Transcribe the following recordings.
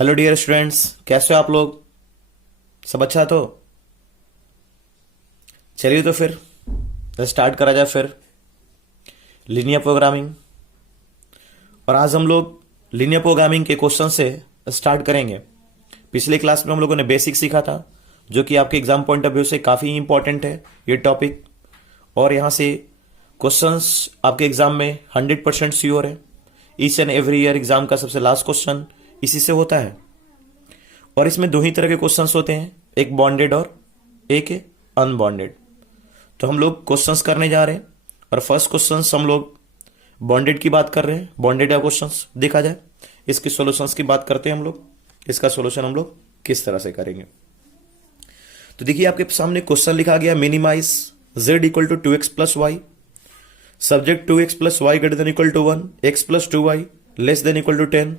Hello dear students, कैसे हो आप लोग? सब अच्छा तो चलिए तो फिर स्टार्ट करा जाए फिर लीनियर प्रोग्रामिंग। और आज हम लोग लीनियर प्रोग्रामिंग के क्वेश्चन से स्टार्ट करेंगे। पिछले क्लास में हम लोगों ने बेसिक सीखा था, जो कि आपके एग्जाम पॉइंट ऑफ व्यू से काफ़ी इंपॉर्टेंट है ये टॉपिक। और यहाँ से क्वेश्चंस आपके एग्जाम में 100% श्योर है। Each and every year exam का सबसे लास्ट क्वेश्चन इसी से होता है। और इसमें दो ही तरह के क्वेश्चंस होते हैं, एक बॉन्डेड और एक अनबॉन्डेड। तो हम लोग क्वेश्चंस करने जा रहे हैं और फर्स्ट क्वेश्चंस हम लोग बॉन्डेड की बात कर रहे हैं। बॉन्डेड या क्वेश्चंस देखा जाए, इसके सॉल्यूशंस की बात करते हैं हम लोग। इसका सॉल्यूशन हम लोग किस तरह से करेंगे, तो देखिए आपके सामने क्वेश्चन लिखा गया, minimise z equal to 2x plus y, subject 2x plus y greater than equal to 1, x plus 2y less than equal to 10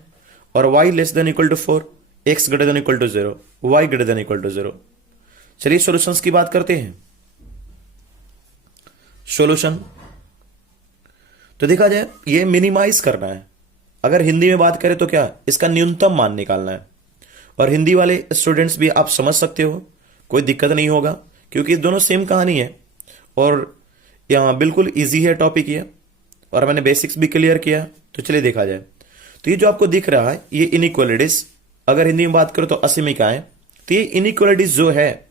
और y less than equal to 4, x greater than equal to 0, y greater than equal to 0। चलिए solutions की बात करते हैं। Solution तो देखा जाए, ये मिनिमाइज करना है। अगर हिंदी में बात करें तो क्या, इसका न्यूनतम मान निकालना है। और हिंदी वाले स्टूडेंट्स भी आप समझ सकते हो, कोई दिक्कत नहीं होगा, क्योंकि दोनों सेम कहानी है और यहाँ बिल्कुल इजी है टॉपिक ये। और मैंने बेसिक्स भी क्लियर किया। तो चलिए देखा जाए, तो ये जो आपको दिख रहा है ये इनइक्वालिटीज, अगर हिंदी में बात करो तो असीमिकाएं। तो ये इनइक्वालिटीज जो है,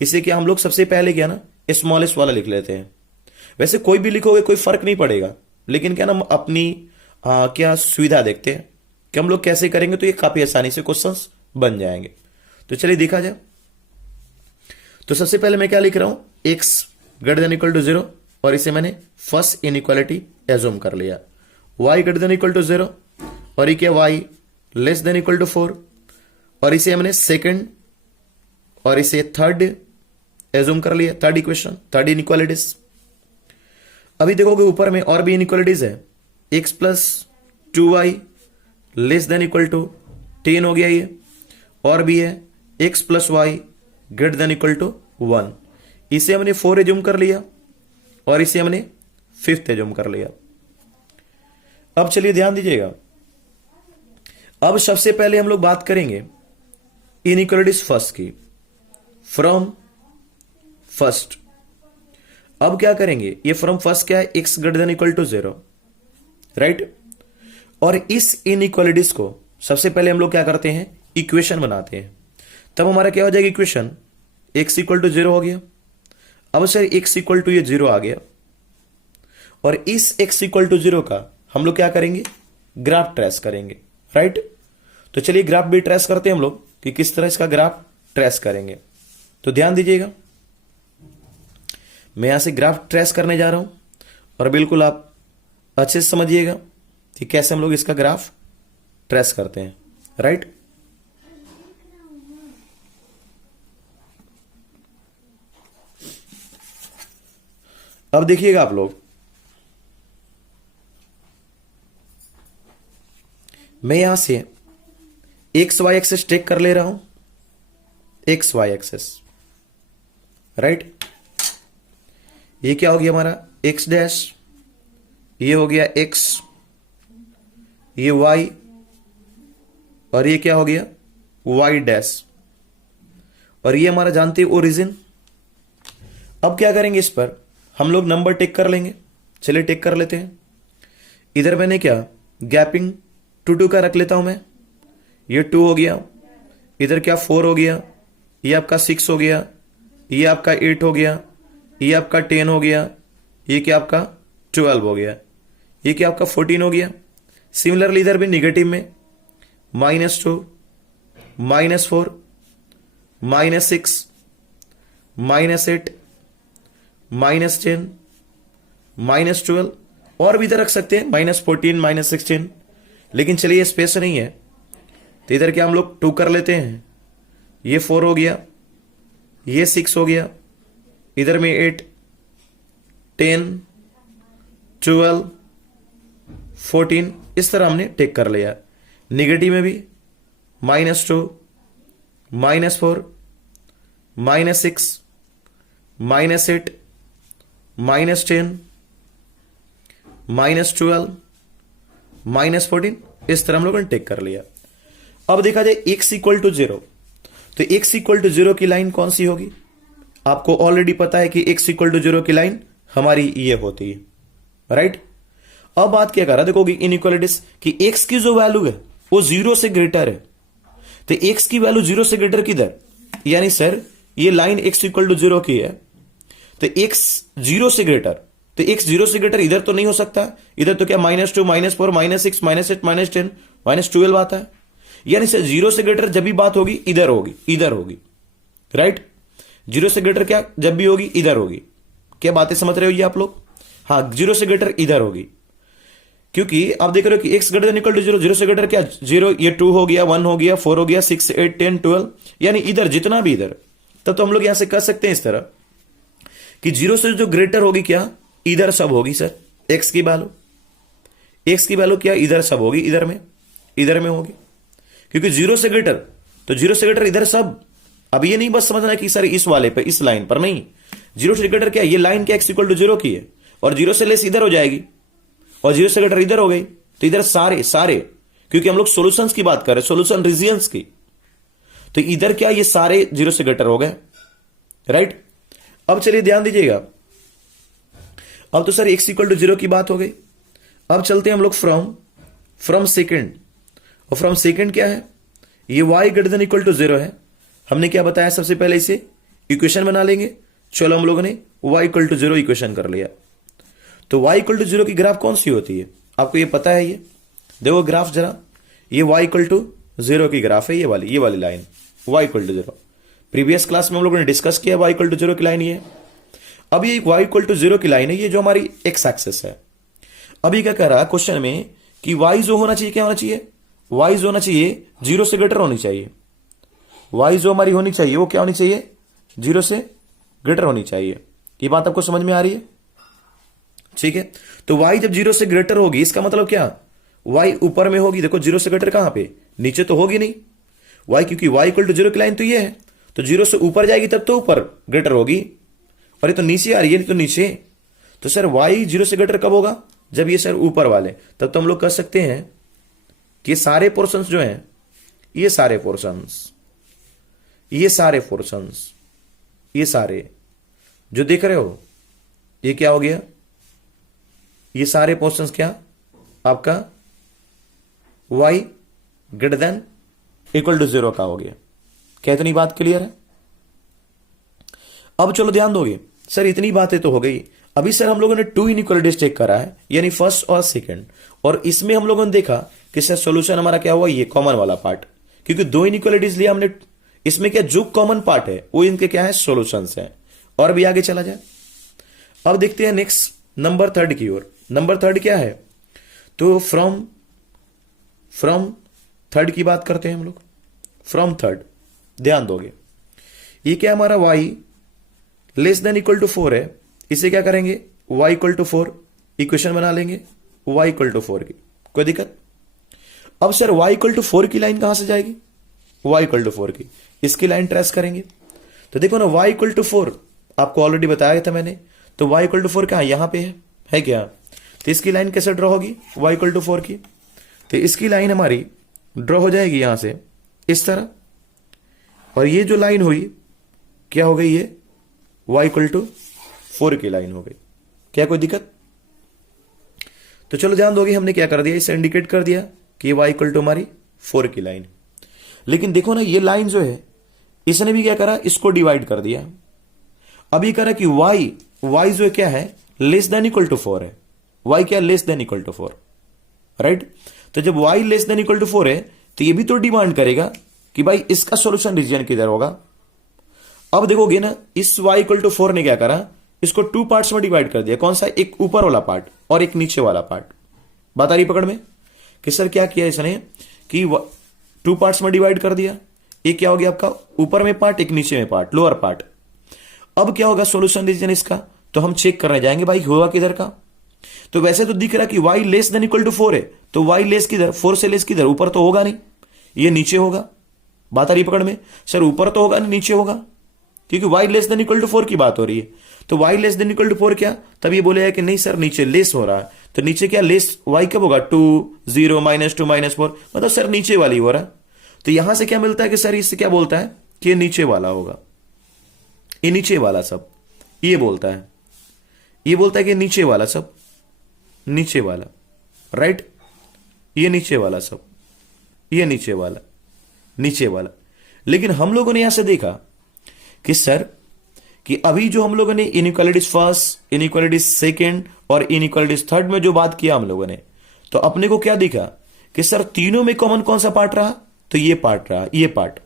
इसे क्या हम लोग सबसे पहले क्या ना स्मॉलेस्ट वाला लिख लेते हैं। वैसे कोई भी लिखोगे कोई फर्क नहीं पड़ेगा, लेकिन क्या ना हम अपनी क्या सुविधा देखते हैं कि हम लोग कैसे करेंगे, तो ये काफी आसानी से क्वेश्चंस बन जाएंगे। तो चलिए देखा जाए, तो सबसे पहले मैं क्या लिख रहा हूं, x greater than equal to 0 और इसे मैंने फर्स्ट इनइक्वालिटी एज्यूम कर लिया। y greater than equal to 0 और ये क्या y less than equal to 4 और इसे हमने सेकंड और इसे थर्ड एज्यूम कर लिया, थर्ड इक्वेशन, थर्ड इनइक्वालिटीज। अभी देखोगे ऊपर में और भी इनइक्वालिटीज है, x plus 2y less than equal to 10 हो गया ये, और भी है x plus y greater than equal to 1। इसे हमने 4 एज्यूम कर लिया और इसे हमने 5th एज्यूम कर लिया। अब चलिए ध्यान दीजिएगा, अब सबसे पहले हम लोग बात करेंगे इनइक्वालिटीज फर्स्ट की, फ्रॉम फर्स्ट। अब क्या करेंगे, ये फ्रॉम फर्स्ट क्या है, x greater than equal to 0, right. और इस इनइक्वालिटीज को सबसे पहले हम लोग क्या करते हैं, इक्वेशन बनाते हैं। तब हमारा क्या हो जाएगा इक्वेशन, x इक्वल टू 0 हो गया। अब सर x इक्वल टू ये 0 आ गया, और इस x इक्वल टू 0 का हम लोग क्या करेंगे, ग्राफ ट्रेस करेंगे, राइट। तो चलिए ग्राफ भी ट्रेस करते हैं हम लोग कि किस तरह इसका ग्राफ ट्रेस करेंगे। तो ध्यान दीजिएगा, मैं यहां से ग्राफ ट्रेस करने जा रहा हूं और बिल्कुल आप अच्छे से समझिएगा कि कैसे हम लोग इसका ग्राफ ट्रेस करते हैं, राइट। अब देखिएगा आप लोग, मैं यहां से एक्स वाई एक्सेस टेक कर ले रहा हूं, एक्स वाई एक्सेस, राइट। ये क्या हो गया हमारा एक्स डैश, ये हो गया एक्स, ये वाई, और ये क्या हो गया वाई डैश, और ये हमारा जानते हैं ओरिजिन। अब क्या करेंगे, इस पर हम लोग नंबर टेक कर लेंगे। चलिए टेक कर लेते हैं। इधर मैंने क्या गैपिंग 2 का रख लेता हूं मैं, ये 2 हो गया, इधर क्या 4 हो गया, ये आपका 6 हो गया, ये आपका 8 हो गया, ये आपका 10 हो गया, ये क्या आपका 12 हो गया, ये क्या आपका 14 हो गया। सिमिलरली इधर भी निगेटिव में -2, -4, -6, -8, -10, -12, और भी इधर रख सकते हैं -14, -16, लेकिन चलिए ये स्पेस नहीं है, तो इधर क्या हम लोग 2 कर लेते हैं, ये 4 हो गया, ये 6 हो गया, इधर में 8, 10, 12, 14, इस तरह हमने टेक कर लिया। निगेटिव में भी -2, -4, -6, -8, -10, -12, -14, इस तरह हम लोगों ने टेक कर लिया। अब देखा जाए x इक्वल टू 0, तो x इक्वल टू 0 की लाइन कौन सी होगी? आपको ऑलरेडी पता है कि x इक्वल टू 0 की लाइन हमारी ये होती है, राइट। अब बात क्या कर रहा देखोगे इनइक्वालिटीज कि x की जो वैल्यू है वो 0 से ग्रेटर है, तो x की वैल्यू 0 से ग्रेटर किधर, यानी सर ये लाइन x इक्वल टू 0 की है, तो x 0 से ग्रेटर, तो x 0 से ग्रेटर इधर तो नहीं हो सकता, इधर तो क्या -2 -4 -6 -8 -10 -12 आता है, यानी सर 0 से ग्रेटर जब भी बात होगी इधर होगी, इधर होगी, राइट। 0 से ग्रेटर क्या जब भी होगी इधर होगी। क्या बातें समझ रहे हो ये आप लोग? हाँ, 0 से ग्रेटर इधर होगी, क्योंकि आप देख रहे हो कि x greater than equal to 0, 0 से ग्रेटर क्या 0, ये 2 हो गया, 1 हो गया, 4 हो गया, 6 8 10 12, यानी इधर जितना भी इधर, तब तो हम लोग यहां से कर सकते हैं इस तरह कि 0 से जो ग्रेटर होगी क्या इधर सब होगी सर, x की वैल्यू क्या इधर सब होगी, इधर में होगी, क्योंकि 0 से ग्रेटर, तो 0 से ग्रेटर इधर सब। अब ये नहीं बस समझना है कि सर इस वाले पे, इस लाइन पर नहीं, 0 से ग्रेटर क्या ये लाइन क्या x इक्वल टू 0 की है, और 0 से लेस इधर हो जाएगी, और 0 से ग्रेटर इधर हो गई, तो इधर सारे क्योंकि हम लोग सॉल्यूशंस की बात कर रहे हैं, सॉल्यूशन रीजियंस की, तो इधर क्या ये सारे 0 से ग्रेटर हो गए, राइट। अब चलिए ध्यान दीजिएगा, अब तो सर x इक्वल टू 0 की बात हो गई। अब चलते हैं हम लोग फ्रॉम सेकेंड, और फ्रॉम सेकेंड क्या है, ये y greater than equal to 0 है। हमने क्या बताया, सबसे पहले इसे इक्वेशन बना लेंगे। चलो हम लोगों ने y इक्वल टू 0 इक्वेशन कर लिया, तो y इक्वल टू 0 की ग्राफ कौन सी होती है, आपको ये पता है। ये देखो ग्राफ जरा, ये y इक्वल टू 0 की ग्राफ है, ये वाली line y equal to 0। Previous class में हम लोगों ने डिस्कस किया y इक्वल टू 0 की लाइन ये। अब ये y इक्वल टू 0 की लाइन है, ये जो हमारी x एक्सिस है। अभी क्या कह रहा है क्वेश्चन में कि y जो होना चाहिए क्या होना चाहिए, y जो होना चाहिए 0 से ग्रेटर होनी चाहिए, y जो हमारी होनी चाहिए वो क्या होनी चाहिए, 0 से ग्रेटर होनी चाहिए। ये बात आपको समझ में आ रही है? ठीक है, तो y जब 0 से ग्रेटर होगी इसका मतलब क्या, y ऊपर में होगी। देखो 0 से ग्रेटर कहां पे, नीचे तो होगी नहीं y, क्योंकि y इक्वल टू 0 की लाइन तो ये है, तो 0 से ऊपर जाएगी तब तो ऊपर ग्रेटर होगी, और ये तो नीचे आ रही है, नहीं तो नीचे। तो सर y 0 से ग्रेटर कब होगा, जब ये सर ऊपर वाले, तब तो हम लोग कर सकते हैं कि सारे पोर्शंस जो हैं, ये सारे जो देख रहे हो, ये क्या हो गया, ये सारे पोर्शंस क्या आपका y greater than equal to 0 का हो गया। क्या इतनी बात क्लियर है? अब चलो ध्यान दोगे, सर इतनी बातें तो हो गई। अभी सर हम लोगों ने 2 इनइक्वालिटीज चेक करा है, यानी फर्स्ट और सेकंड, और इसमें हम लोगों ने देखा कि सर सॉल्यूशन हमारा क्या हुआ, ये कॉमन वाला पार्ट, क्योंकि 2 इनइक्वालिटीज लिया हमने, इसमें क्या जो कॉमन पार्ट है वो इनके क्या है, सॉल्यूशंस हैं। और भी आगे चला जाए, अब देखते हैं नेक्स्ट नंबर 3 की ओर। नंबर 3 क्या है, तो फ्रॉम 3 की बात करते हैं हम लोग। फ्रॉम 3 ध्यान दोगे, ये क्या हमारा y less than equal to 4 है, इसे क्या करेंगे y इक्वल टू 4 इक्वेशन बना लेंगे, y इक्वल टू 4 की, कोई दिक्कत। अब सर y इक्वल टू 4 की लाइन कहां से जाएगी, y इक्वल टू 4 की, इसकी लाइन ट्रेस करेंगे। तो देखो ना y इक्वल टू 4 आपको ऑलरेडी बताया था मैंने, तो y इक्वल टू 4 कहां, यहां पे है क्या, तो इसकी लाइन कैसे ड्रॉ होगी, y इक्वल टू 4 की, तो इसकी लाइन हमारी ड्रॉ हो जाएगी यहां से इस तरह, और ये जो लाइन हुई क्या हो गई, ये y इक्वल टू 4 की लाइन हो गई। क्या कोई दिक्कत? तो चलो ध्यान दोगे, हमने क्या कर दिया, इसे इंडिकेट कर दिया कि ये y इक्वल टू हमारी 4 की लाइन। लेकिन देखो ना, ये लाइन जो है इसने भी क्या करा, इसको डिवाइड कर दिया। अब ये करा कि y जो क्या है, लेस देन इक्वल टू 4 है, y क्या less than equal to 4, right. तो जब y less than equal to 4 है, तो ये भी तो डिमांड करेगा कि भाई इसका सॉल्यूशन रीजन किधर होगा। अब देखोगे ना, इस y इक्वल टू 4 ने क्या करा, इसको 2 पार्ट्स में डिवाइड कर दिया। कौन सा, एक ऊपर वाला पार्ट और एक नीचे वाला पार्ट। बात आ रही पकड़ में कि सर क्या किया इसने कि 2 पार्ट्स में डिवाइड कर दिया। एक क्या हो गया आपका, ऊपर में पार्ट, एक नीचे में पार्ट, लोअर पार्ट। अब क्या होगा सॉल्यूशन रीजन इसका, तो हम चेक करने जाएंगे भाई होगा किधर का। तो वैसे तो दिख रहा कि y less than equal to 4 है, तो y लेस किधर, 4 से लेस किधर, ऊपर तो होगा नहीं, ये नीचे होगा। बात आ रही पकड़ में, सर ऊपर तो होगा नहीं नीचे होगा, क्योंकि y less than equal to 4 की बात हो रही है। तो y less than equal to 4 क्या, तब ये बोलेगा कि नहीं सर नीचे लेस हो रहा है, तो नीचे क्या लेस y कब होगा, 2 0 -2 -4, मतलब सर नीचे वाली हो रहा है। तो यहां से क्या मिलता है कि सर इससे क्या बोलता है कि ये नीचे वाला होगा, ये नीचे वाला सब, ये बोलता है, ये बोलता है कि नीचे वाला सब, नीचे वाला, राइट, ये नीचे वाला सब, ये नीचे वाला, नीचे वाला। लेकिन हम लोगों ने यहां से देखा कि सर कि अभी जो हम लोगों ने इनइक्वालिटीज फर्स्ट, इनइक्वालिटीज सेकेंड और इनइक्वालिटीज थर्ड में जो बात किया हम लोगों ने, तो अपने को क्या दिखा कि सर तीनों में कॉमन कौन सा पार्ट रहा, तो ये पार्ट रहा, ये पार्ट,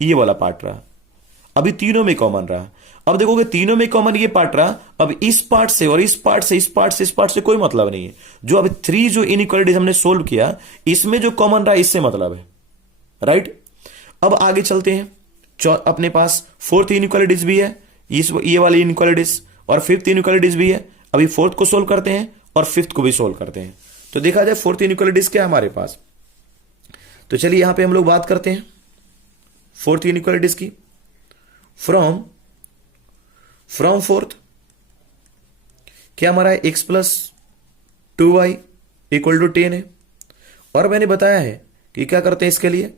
ये वाला पार्ट रहा, अभी तीनों में कॉमन रहा। अब देखोगे तीनों में कॉमन ये पार्ट रहा, अब इस पार्ट से और इस पार्ट से, इस पार्ट से, इस पार्ट से कोई मतलब नहीं है। जो अभी 3 जो इनइक्वालिटीज हमने सोल्व किया, इसमें जो कॉमन रहा इससे मतलब है, राइट। अब आगे चलते हैं, अपने पास फोर्थ इनइक्वालिटीज भी है, ये वाली इनइक्वालिटीज, और फिफ्थ इनइक्वालिटीज भी है। अभी फोर्थ को सोल्व करते हैं और फिफ्थ को भी सोल्व करते हैं। तो देखा जाए फोर्थ इनइक्वालिटीज क्या है हमारे पास, तो चलिए यहां पे हम लोग बात करते हैं फोर्थ इनइक्वालिटीज की। फ्रॉम फोर्थ क्या हमारा है, x plus 2y equal to 10 है। और मैंने बताया है कि क्या करते हैं, इसके लिए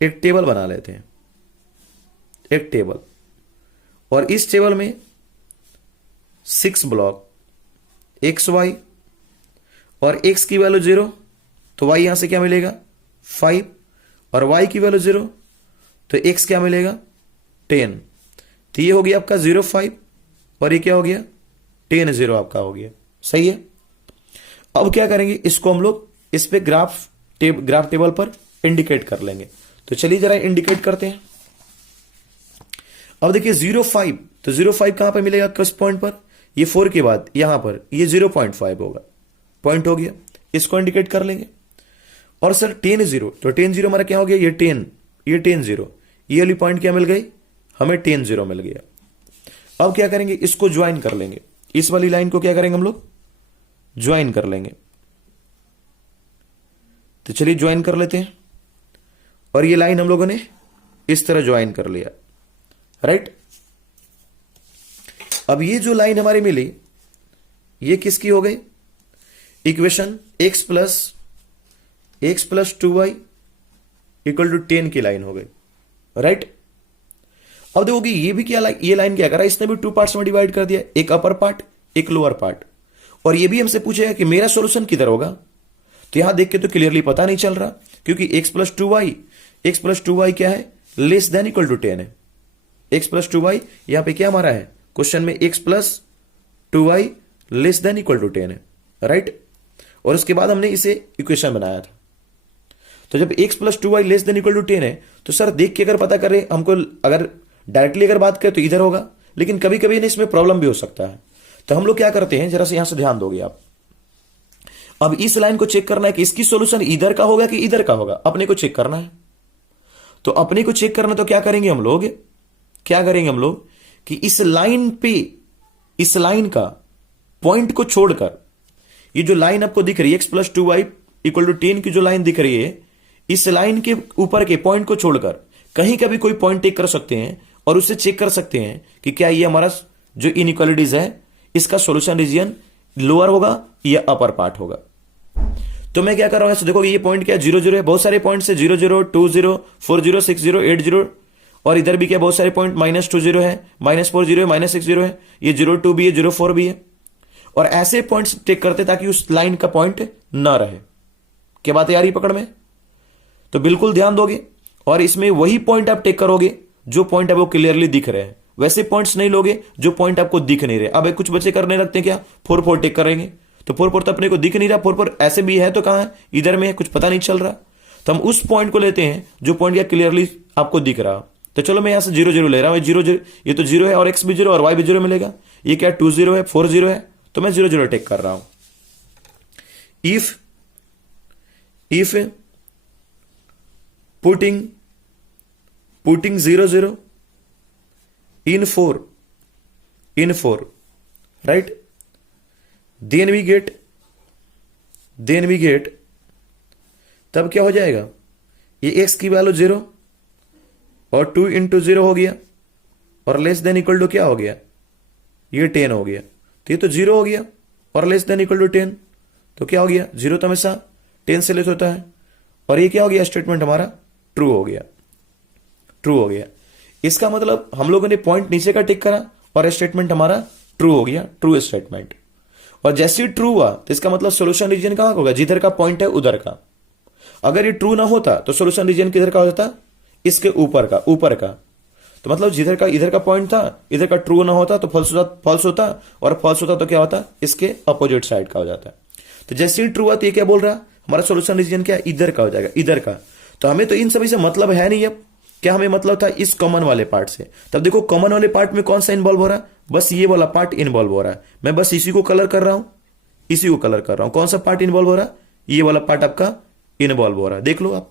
एक टेबल बना लेते हैं, एक टेबल, और इस टेबल में 6 ब्लॉक x y, और x की वैल्यू 0 तो y यहां से क्या मिलेगा 5, और y की वैल्यू 0 तो x क्या मिलेगा 10। तो ये हो गया आपका 0 5, और ये क्या हो गया 10 0 आपका हो गया, सही है। अब क्या करेंगे, इसको हम लोग इस पे ग्राफ टेबल पर इंडिकेट कर लेंगे। तो चलिए जरा इंडिकेट करते हैं। अब देखिए 0 5, तो 0 5 कहां पर मिलेगा, किस पॉइंट पर, ये 4 के बाद यहां पर ये 0.5 होगा, पॉइंट हो गया, इसको इंडिकेट कर लेंगे। और सर 10 0, तो 10 0 हमारा क्या हो गया, ये 10, ये 10 0, ये वाली पॉइंट क्या मिल गई हमें 10 0 मिल गया। अब क्या करेंगे, इसको ज्वाइन कर लेंगे, इस वाली लाइन को क्या करेंगे हम लोग ज्वाइन कर लेंगे। तो चलिए ज्वाइन कर लेते हैं, और ये लाइन हम लोगों ने इस तरह ज्वाइन कर लिया, राइट। अब ये जो लाइन हमारी मिली, ये किसकी हो गई, equation x plus 2y equal to 10 की लाइन हो गई, राइट। अब देखोगे ये भी क्या, ये लाइन क्या करा, इसने भी 2 पार्ट्स में डिवाइड कर दिया, एक अपर पार्ट एक लोअर पार्ट। और ये भी हमसे पूछेगा कि मेरा सॉल्यूशन किधर होगा, तो यहां देख के तो क्लियरली पता नहीं चल रहा, क्योंकि x प्लस 2y क्या है, लेस देन इक्वल टू 10 है। x प्लस 2y यहां पे क्या हमारा है क्वेश्चन में, x plus 2y less than equal to 10 है, राइट। और उसके बाद हमने इसे इक्वेशन बनाया था। तो जब x plus 2y less than equal to 10 है, तो सर देख के अगर पता करें हमको, अगर डायरेक्टली अगर बात करें तो इधर होगा, लेकिन कभी कभी इसमें प्रॉब्लम भी हो सकता है। तो हम लोग क्या करते हैं, जरा से यहां से ध्यान दोगे आप। अब इस लाइन को चेक करना है कि इसकी सॉल्यूशन इधर का होगा कि इधर का होगा, अपने को चेक करना है। तो अपने को चेक करना, तो क्या करेंगे हम लोग कि इस लाइन पे, इस लाइन का पॉइंट को छोड़कर, ये जो लाइन आपको दिख रही है x plus 2y equal to 10 की जो लाइन दिख रही है, इस लाइन के ऊपर के पॉइंट को छोड़कर कहीं का भी कोई पॉइंट टेक कर सकते हैं, और उससे चेक कर सकते हैं कि क्या ये हमारा जो इनइक्वालिटीज है इसका सॉल्यूशन रीजन लोअर होगा या अपर पार्ट होगा। तो मैं क्या कर रहा हूं, देखो ये पॉइंट क्या 0 0 है, बहुत सारे पॉइंट है, 0 0 2 0 4 0 6 0 8 0, और इधर भी क्या बहुत सारे पॉइंट -2 0 है, -4 0 है, -6 0 है, ये 0 2 भी है, 0 4 भी है। और ऐसे पॉइंट्स टेक करते ताकि उस लाइन का पॉइंट ना रहे। क्या बात है यार, ये पकड़ में, तो बिल्कुल ध्यान दोगे, और इसमें वही पॉइंट आप टेक करोगे जो पॉइंट आपको क्लियरली दिख रहे हैं, वैसे पॉइंट्स नहीं लोगे जो पॉइंट आपको दिख नहीं रहे। अब कुछ बच्चे करने लगते हैं क्या, 4 4 टेक करेंगे, तो 4 4 तो अपने को दिख नहीं रहा, 4 4 ऐसे भी है तो कहां है, इधर में है, कुछ पता नहीं चल रहा। तो हम उस पॉइंट को लेते हैं जो पॉइंट क्या क्लियरली आपको दिख रहा। तो चलो मैं यहां से 0 0 ले रहा हूं, 0 0, ये तो 0 है, और x भी 0 और y भी 0 मिलेगा। ये क्या 2 0 है, 4 0 है, तो मैं 0 0 टेक कर रहा हूं। If putting 0 0 in 4, right, then we get तब क्या हो जाएगा, ये x की वैल्यू 0 और 2 इंटू 0 हो गया, और लेस देन इक्वल टू क्या हो गया, ये 10 हो गया। तो ये तो 0 हो गया और लेस देन इक्वल टू 10, तो क्या हो गया, 0 तो हमेशा 10 से लेस होता है, और ये क्या हो गया स्टेटमेंट हमारा ट्रू हो गया, ट्रू हो गया। इसका मतलब हम लोगों ने पॉइंट नीचे का टिक करा और स्टेटमेंट हमारा ट्रू हो गया, ट्रू स्टेटमेंट। और जैसे ही ट्रू हुआ तो इसका मतलब सोल्यूशन रीजन कहां होगा, जिधर का पॉइंट है उधर का। अगर ये ट्रू ना होता तो सोल्यूशन रीजन किधर का हो जाता, इसके ऊपर का, ऊपर का। तो मतलब जिधर का इधर का पॉइंट था, इधर का ट्रू ना होता तो फॉल्स होता, फॉल्स होता, और फॉल्स होता तो क्या होता, इसके अपोजिट साइड का हो जाता। तो जैसे ही ट्रू हुआ तो ये क्या बोल रहा, हमारा सोल्यूशन रीजन क्या, इधर का हो जाएगा, इधर का। तो हमें तो इन सभी से मतलब है नहीं। अब क्या हमें मतलब था, इस कॉमन वाले पार्ट से। तब देखो कॉमन वाले पार्ट में कौन सा इन्वॉल्व हो रहा है, बस ये वाला पार्ट इन्वॉल्व हो रहा है। मैं बस इसी को कलर कर रहा हूं, इसी को कलर कर रहा हूं। कौन सा पार्ट इन्वॉल्व हो रहा है, ये वाला पार्ट आपका इन्वॉल्व हो रहा है। देख लो आप,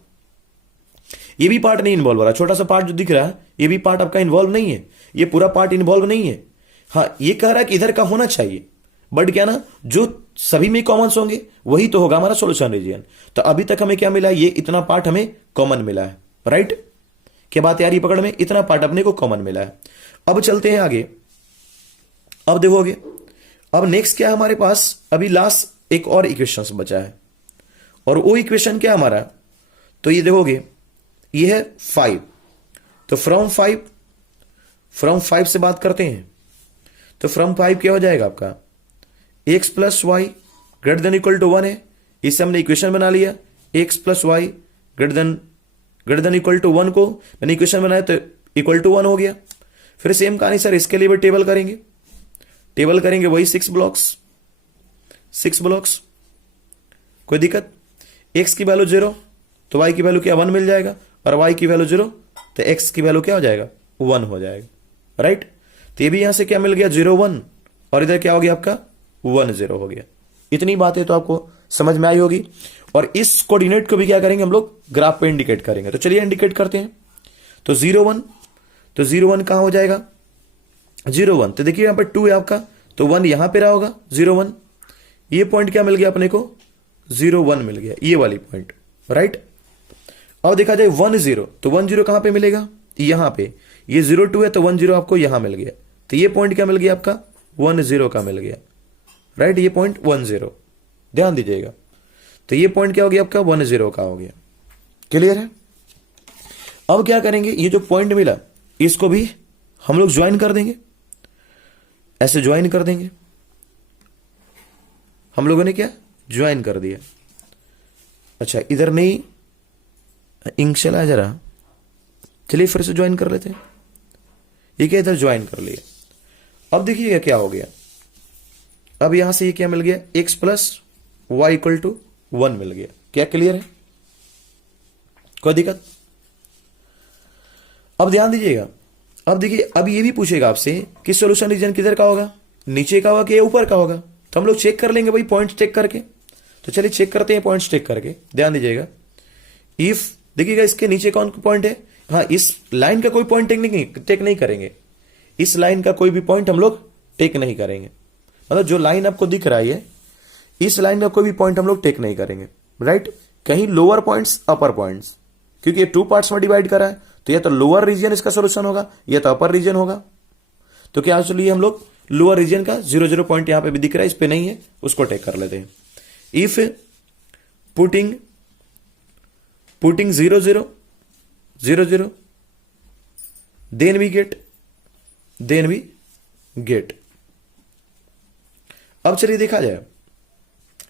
ये भी पार्ट नहीं इन्वॉल्व हो रहा, छोटा सा पार्ट जो दिख रहा है ये भी पार्ट आपका इन्वॉल्व नहीं है, ये पूरा पार्ट इन्वॉल्व नहीं है। हाँ, ये कह रहा है कि इधर का होना चाहिए, बट क्या ना, जो सभी में कॉमन होंगे वही तो होगा हमारा सोल्यूशन रीजन। तो अभी तक हमें क्या मिला, ये इतना पार्ट हमें कॉमन मिला है, राइट। क्या बात है यार, ये पकड़ में इतना पार्ट अपने को कॉमन मिला है। अब चलते हैं आगे। अब देखोगे, अब नेक्स्ट क्या है हमारे पास, अभी लास्ट एक और इक्वेशन बचा है, और वो इक्वेशन क्या हमारा, तो ये देखोगे ये है 5। तो फ्रॉम 5 से बात करते हैं। तो फ्रॉम 5 क्या हो जाएगा आपका, x plus y greater than equal to 1 है, इससे हमने इक्वेशन बना लिया। x plus y greater than equal to 1 को मैंने इक्वेशन बनाया तो इक्वल टू 1 हो गया। फिर सेम कहानी सर, इसके लिए भी टेबल करेंगे वही 6 ब्लॉक्स। कोई दिक्कत, x की वैल्यू 0 तो y की वैल्यू क्या 1 मिल जाएगा, और y की वैल्यू 0 तो x की वैल्यू क्या हो जाएगा, 1 हो जाएगा, राइट। तो ये भी यहां से क्या मिल गया, 0 1, और इधर क्या हो गया आपका 1 0 हो गया। इतनी बातें तो आपको समझ में आई होगी। और इस कोऑर्डिनेट को भी क्या करेंगे हम लोग, ग्राफ पे इंडिकेट करेंगे। तो चलिए इंडिकेट करते हैं। तो 0 1, तो 0 1 कहां हो जाएगा, 0 1, तो देखिए यहां पर 2 है आपका, तो 1 यहां पे रहा होगा 0 1। ये पॉइंट क्या मिल गया अपने को, 0 1 मिल गया, ये वाली पॉइंट, राइट। अब देखा जाए 1 0, तो 1 0 कहां पे मिलेगा, यहां पे। ये 0 2 है तो 1 0 आपको यहां मिल गया। तो ये पॉइंट क्या मिल गया आपका, 1 0 का मिल गया, राइट। ये पॉइंट 1 0, ध्यान दीजिएगा। तो ये पॉइंट क्या हो गया आपका, 1 0 का हो गया। क्लियर है। अब क्या करेंगे, ये जो पॉइंट मिला इसको भी हम लोग ज्वाइन कर देंगे, ऐसे ज्वाइन कर देंगे। हम लोगों ने क्या ज्वाइन कर दिया। अच्छा, इधर नहीं इंक चला जरा, चलिए फिर से ज्वाइन कर लेते हैं। ये क्या, इधर ज्वाइन कर लिया। अब देखिएगा क्या हो गया, अब यहां से ये क्या मिल गया, x plus y equal to 1 मिल गया। क्या क्लियर है, कोई दिक्कत। अब ध्यान दीजिएगा, अब देखिए, अब ये भी पूछेगा आपसे कि सॉल्यूशन रीजन किधर का होगा, नीचे का होगा कि ऊपर का होगा। तो हम लोग चेक कर लेंगे भाई, पॉइंट चेक करके। तो चलिए चेक करते हैं पॉइंट्स चेक करके, ध्यान दीजिएगा। इफ देखिएगा इसके नीचे कौन पॉइंट है, हाँ, इस लाइन का कोई पॉइंट टेक नहीं करेंगे, इस लाइन का कोई भी पॉइंट हम लोग टेक नहीं करेंगे। मतलब जो लाइन आपको दिख रहा है, इस लाइन का कोई भी पॉइंट हम लोग टेक नहीं करेंगे, राइट। कहीं लोअर पॉइंट्स, अपर पॉइंट्स, क्योंकि ये 2 पार्ट्स में डिवाइड करा है, तो या तो लोअर रीजन इसका सोल्यूशन होगा या तो अपर रीजन होगा। तो क्या चलिए हम लोग लोअर रीजन का 0 0 पॉइंट यहां पे भी दिख रहा है, इस पे नहीं है, उसको टेक कर लेते हैं। If putting 0 0 0 0 then we get. अब चलिए देखा जाए,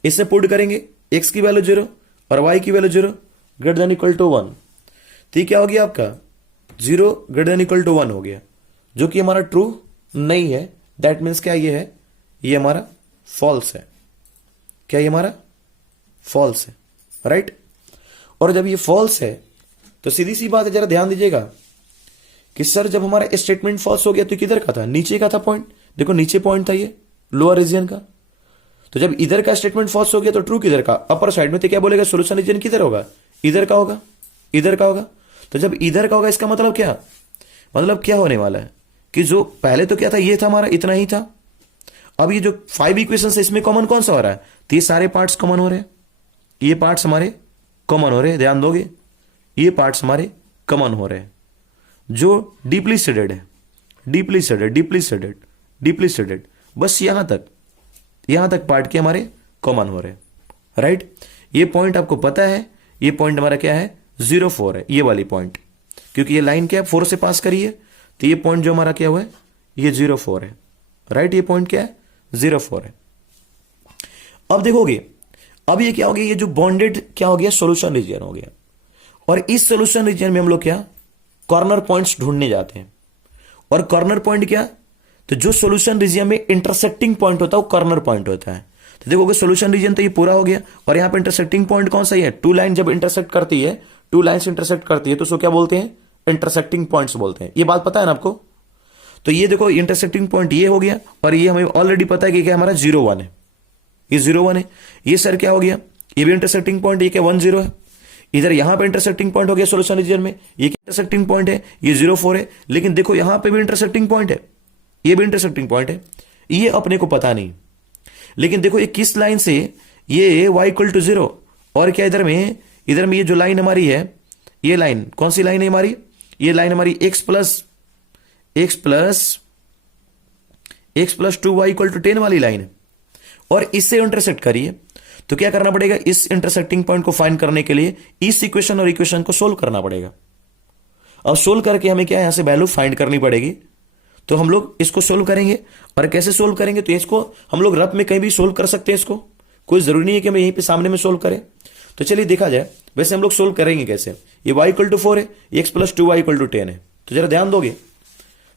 इससे पुट करेंगे x की वैल्यू 0 और y की value 0 greater than equal to 1। तो क्या हो गया आपका 0 ग्रेटर देन इक्वल टू 1 हो गया, जो कि हमारा ट्रू नहीं है। दैट मीन्स क्या ये है, ये हमारा फॉल्स है। क्या ये हमारा फॉल्स है, राइट। और जब ये फॉल्स है तो सीधी सी बात है, जरा ध्यान दीजिएगा कि सर जब हमारा स्टेटमेंट फॉल्स हो गया तो किधर का था, नीचे का था पॉइंट। देखो नीचे पॉइंट था ये लोअर रीजन का। तो जब इधर का स्टेटमेंट फॉल्स हो गया तो ट्रू किधर का, अपर साइड में। तो क्या बोलेगा, सोल्यूशन रीजन किधर होगा, इधर का होगा, इधर का होगा। तो जब इधर का होगा इसका मतलब क्या, मतलब क्या होने वाला है कि जो पहले तो क्या था, ये था हमारा, इतना ही था। अब ये जो 5 इक्वेशन है इसमें कॉमन कौन सा हो रहा है, तो ये सारे पार्ट्स कॉमन हो रहे हैं, ये पार्ट्स हमारे कॉमन हो रहे हैं। ध्यान दोगे, ये पार्ट्स हमारे कॉमन हो रहे हैं, जो डीपली स्टडेड है, डीपली स्टडेड, बस यहां तक पार्ट के हमारे कॉमन हो रहे हैं, राइट। ये पॉइंट आपको पता है, ये पॉइंट हमारा क्या है, 0 4 है, ये वाली पॉइंट, क्योंकि ये लाइन क्या है 4 से पास करी है, तो ये पॉइंट जो हमारा क्या हुआ है ये 0 4 है, राइट। ये पॉइंट क्या है 0 4 है। अब देखोगे अब ये क्या हो गया, ये जो बॉन्डेड क्या हो गया सोल्यूशन रीजन हो गया, और इस सोल्यूशन रीजन में हम लोग क्या कॉर्नर पॉइंट्स ढूंढने जाते हैं। और कॉर्नर पॉइंट क्या, तो जो सोल्यूशन रीजन में इंटरसेक्टिंग पॉइंट होता है वो कॉर्नर पॉइंट होता है। तो देखोगे सोल्यूशन रीजन तो ये पूरा हो गया, और यहां पे इंटरसेक्टिंग पॉइंट कौन सा है, टू लाइन जब इंटरसेक्ट करती है, टू लाइन्स इंटरसेक्ट करती है तो उसको क्या बोलते हैं, इंटरसेक्टिंग पॉइंट्स बोलते हैं। ये बात पता है ना आपको। तो ये देखो इंटरसेक्टिंग पॉइंट ये हो गया, और ये हमें ऑलरेडी पता है कि क्या हमारा 0 1 है, ये 0 1 है। ये सर क्या हो गया, ये भी इंटरसेक्टिंग पॉइंट, ये क्या 1 0 है। इधर यहां पे इंटरसेक्टिंग पॉइंट हो गया सोल्यूशन रीजन में, ये इंटरसेक्टिंग पॉइंट है, ये 0 4 है। लेकिन देखो यहां पे भी इंटरसेक्टिंग पॉइंट है, ये भी इंटरसेक्टिंग पॉइंट है, ये अपने को पता नहीं। लेकिन देखो ये किस लाइन से, ये y इक्वल टू 0, और क्या इधर में ये जो लाइन हमारी है, ये लाइन कौन सी लाइन है हमारी, ये लाइन हमारी x plus 2y equal to 10 वाली लाइन है, और इससे इंटरसेक्ट करिए। तो क्या करना पड़ेगा, इस इंटरसेक्टिंग पॉइंट को फाइंड करने के लिए इस इक्वेशन और इक्वेशन को सोल्व करना पड़ेगा। अब सोल्व करके हमें क्या यहां से वैल्यू फाइंड करनी पड़ेगी। तो हम लोग इसको सोल्व करेंगे, और कैसे सोल्व करेंगे, तो इसको हम लोग रफ में कहीं भी सोल्व कर सकते हैं, इसको कोई जरूरी नहीं है कि हम यहीं पे सामने में सोल्व करें। तो चलिए देखा जाए वैसे हम लोग सोल्व करेंगे कैसे। ये y इक्वल टू 4 है, x plus 2y equal to 10 है, तो जरा ध्यान दोगे,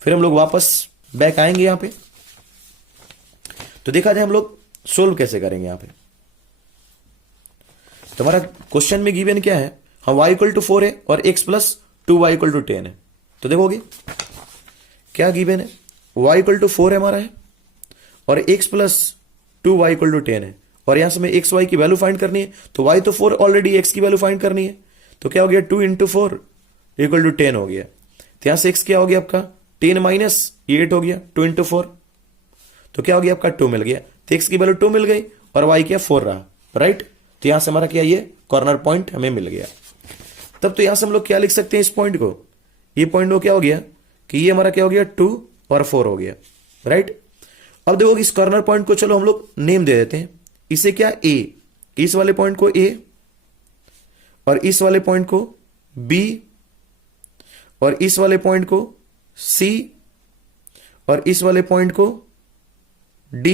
फिर हम लोग वापस बैक आएंगे यहां पे। तो देखा जाए हम लोग सोल्व कैसे करेंगे यहां पे। तो हमारा क्वेश्चन में गिवन क्या है, हम y इक्वल टू 4 है और x plus 2y equal to 10 है। तो देखोगे क्या गिवन है, y इक्वल टू 4 है हमारा है, और x plus 2y equal to 10 है, और यहां से हमें x y की वैल्यू फाइंड करनी है। तो y तो 4 ऑलरेडी, x की वैल्यू फाइंड करनी है। तो क्या हो गया 2 इंटू 4 इक्वल टू 10 हो गया। तो यहां से x क्या हो गया आपका 10 माइनस 8 हो गया 2 इंटू 4, तो क्या हो गया आपका 2 मिल गया। तो x की वैल्यू 2 मिल गई और y क्या 4 रहा, राइट। तो यहां से हमारा क्या ये कॉर्नर पॉइंट हमें मिल गया। तब तो यहां से हम लोग क्या लिख सकते हैं इस पॉइंट को, ये पॉइंट को क्या हो गया कि ये हमारा क्या हो गया 2 और 4 हो गया, राइट। अब देखो इस कॉर्नर पॉइंट को चलो हम लोग नेम दे देते हैं, इसे क्या a, इस वाले पॉइंट को a, और इस वाले पॉइंट को b, और इस वाले पॉइंट को c, और इस वाले पॉइंट को d,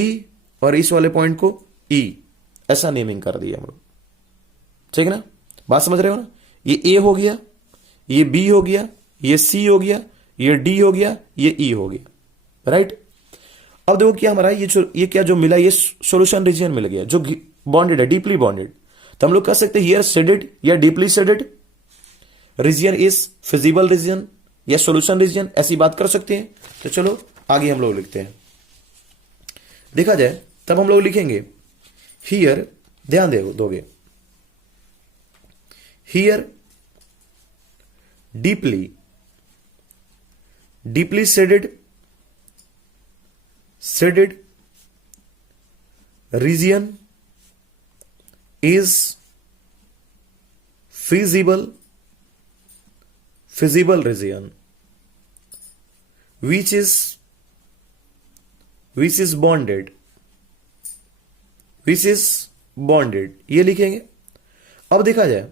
और इस वाले पॉइंट को e। ऐसा नेमिंग कर दिया हम लोग, ठीक है ना, बात समझ रहे हो ना। ये a हो गया, ये b हो गया, ये c हो गया, ये d हो गया, ये e हो गया, राइट। अब देखो क्या हमारा ये क्या जो मिला, ये सॉल्यूशन रीजन मिल गया जो बॉन्डेड है, डीपली बॉन्डेड। तो हम लोग कह सकते हैं हियर शेडेड या deeply shaded region is feasible region या सॉल्यूशन रीजन, ऐसी बात कर सकते हैं। तो चलो आगे हम लोग लिखते हैं, देखा जाए तब हम लोग लिखेंगे हियर, ध्यान दोगे, here deeply shaded region is feasible region which is bonded ये लिखेंगे। अब देखा जाए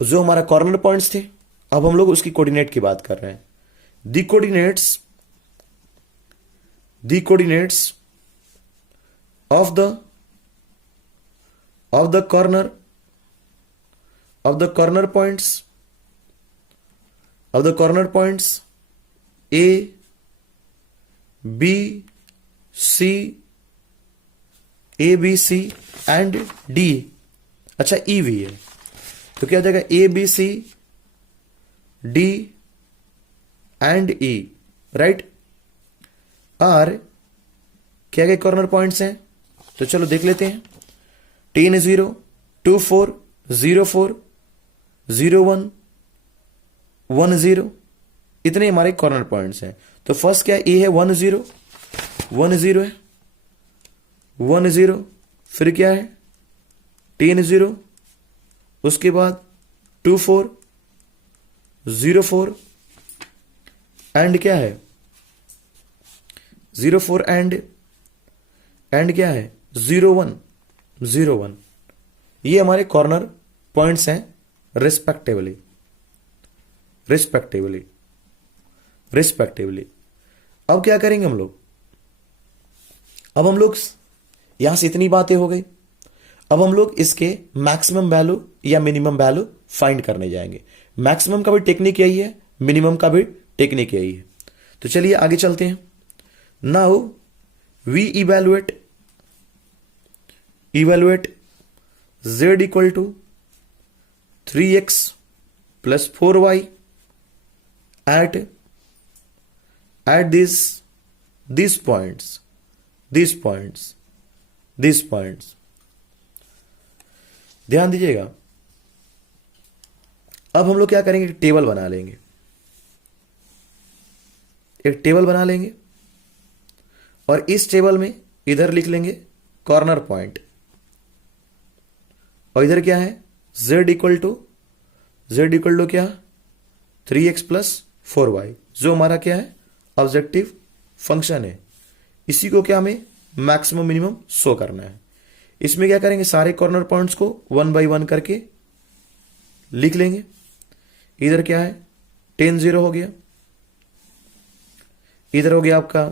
जो हमारा कॉर्नर पॉइंट्स थे, अब हम लोग उसकी कोऑर्डिनेट की बात कर रहे हैं। The coordinates of the corner points A, B, C and D। अच्छा E भी है, तो क्या हो जाएगा A, B, C, D and E, right. आर क्या क्या कॉर्नर पॉइंट्स हैं, तो चलो देख लेते हैं। 10 0 2 4 0 4 0 1 1 0, इतने हमारे कॉर्नर पॉइंट्स हैं। तो फर्स्ट क्या ए है 1 0 1 0 है 1 0, फिर क्या है 10 0, उसके बाद 2 4 0 4 एंड क्या है 0 4 एंड क्या है 0 1 0 1। ये हमारे कॉर्नर पॉइंट्स हैं रिस्पेक्टिवली रिस्पेक्टिवली रिस्पेक्टिवली। अब क्या करेंगे हम लोग, अब हम लोग यहां से इतनी बातें हो गई, अब हम लोग इसके मैक्सिमम वैल्यू या मिनिमम वैल्यू फाइंड करने जाएंगे। मैक्सिमम का भी टेक्निक यही है, मिनिमम का भी टेक्निक यही है। तो चलिए आगे चलते हैं। Now we evaluate z equal to 3x plus 4y at these points ध्यान दीजिएगा। अब हम लोग क्या करेंगे, एक टेबल बना लेंगे, एक टेबल बना लेंगे और इस टेबल में इधर लिख लेंगे कॉर्नर पॉइंट, और इधर क्या है z इक्वल टू क्या 3x plus 4y, जो हमारा क्या है ऑब्जेक्टिव फंक्शन है। इसी को क्या हमें मैक्सिमम मिनिमम शो करना है। इसमें क्या करेंगे, सारे कॉर्नर पॉइंट्स को 1 by 1 करके लिख लेंगे। इधर क्या है 10 0 हो गया, इधर हो गया आपका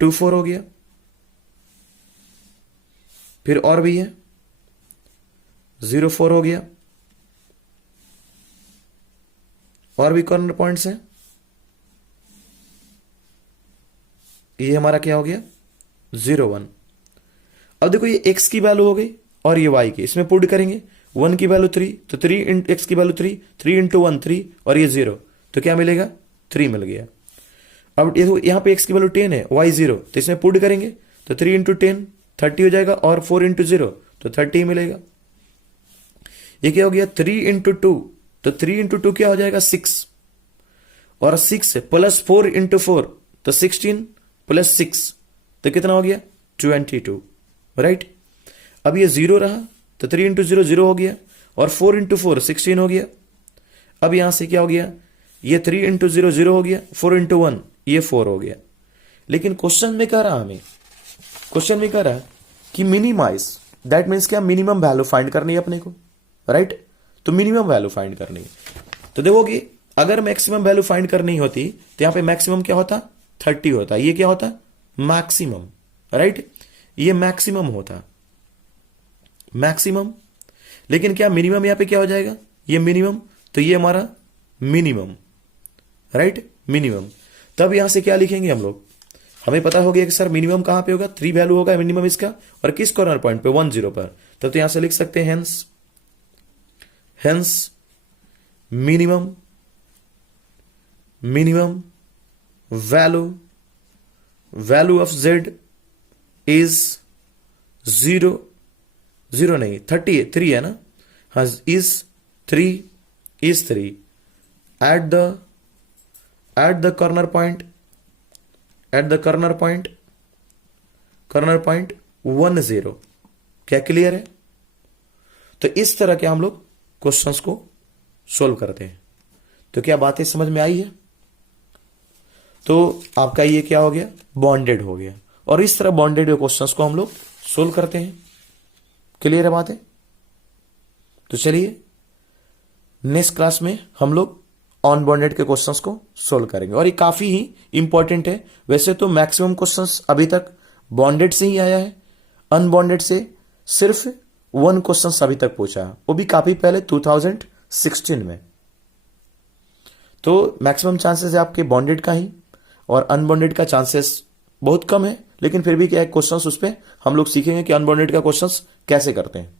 2 4 हो गया, फिर और भी है 0 4 हो गया, और भी कॉर्नर पॉइंट्स हैं। ये हमारा क्या हो गया 0 1। अब देखो ये x की वैल्यू हो गई और ये y की, इसमें पुट करेंगे 1 की वैल्यू 3, तो 3 इंटू x की वैल्यू 3 इंटू 1 3, और ये 0, तो क्या मिलेगा 3 मिल गया। अब देखो यहां पे x की वैल्यू 10 है, y 0, तो इसमें पुट करेंगे तो 3 इंटू 10 30 हो जाएगा, और 4 इंटू 0 तो 30 मिलेगा। ये क्या हो गया 3 इंटू 2, तो 3 इंटू 2 क्या हो जाएगा 6, और 6 प्लस 4 इंटू 4 तो 16 प्लस 6 तो कितना हो गया 22, राइट। अब ये 0 रहा तो 3 इंटू 0 0 हो गया, और 4 इंटू 4 16 हो गया। अब यहां से क्या हो गया, ये 3 इंटू 0 0 हो गया, 4 इंटू 1 ये 4 हो गया। लेकिन क्वेश्चन में कह रहा हमें, क्वेश्चन में कह रहा कि मिनिमाइज, दैट मीन्स क्या मिनिमम वैल्यू फाइंड करनी है अपने को, राइट। तो मिनिमम वैल्यू फाइंड करनी है, तो देखोगे अगर मैक्सिमम वैल्यू फाइंड करनी होती तो यहां पे मैक्सिमम क्या होता 30 होता, ये क्या होता मैक्सिमम, राइट। ये मैक्सिमम होता मैक्सिमम, लेकिन क्या मिनिमम यहां पे क्या हो जाएगा, ये मिनिमम, तो ये हमारा मिनिमम, राइट मिनिमम। तब यहां से क्या लिखेंगे हम लोग, हमें पता हो गया कि सर मिनिमम कहां पे होगा, 3 वैल्यू होगा मिनिमम इसका, और किस कॉर्नर पॉइंट पे 1 0 पर। तब तो यहां से लिख सकते हैं hence minimum value of z is 0 0 नहीं 3 है ना, हाँ is 3 at the corner point 1 0। क्या क्लियर है। तो इस तरह के हम लोग क्वेश्चंस को सोल्व करते हैं। तो क्या बातें समझ में आई है। तो आपका ये क्या हो गया बॉन्डेड हो गया, और इस तरह बॉन्डेड क्वेश्चंस को हम लोग सोल्व करते हैं। क्लियर है बातें। तो चलिए नेक्स्ट क्लास में हम लोग अनबॉन्डेड के क्वेश्चंस को सोल्व करेंगे, और ये काफी ही इंपॉर्टेंट है। वैसे तो मैक्सिमम क्वेश्चंस अभी तक बॉन्डेड से ही आया है, अनबॉन्डेड से सिर्फ 1 क्वेश्चन अभी तक पूछा, वो भी काफी पहले 2016 में। तो मैक्सिमम चांसेस है आपके बॉन्डेड का ही, और अनबॉन्डेड का चांसेस बहुत कम है। लेकिन फिर भी क्या है क्वेश्चंस उस पर हम लोग सीखेंगे कि अनबॉन्डेड का क्वेश्चंस कैसे करते हैं।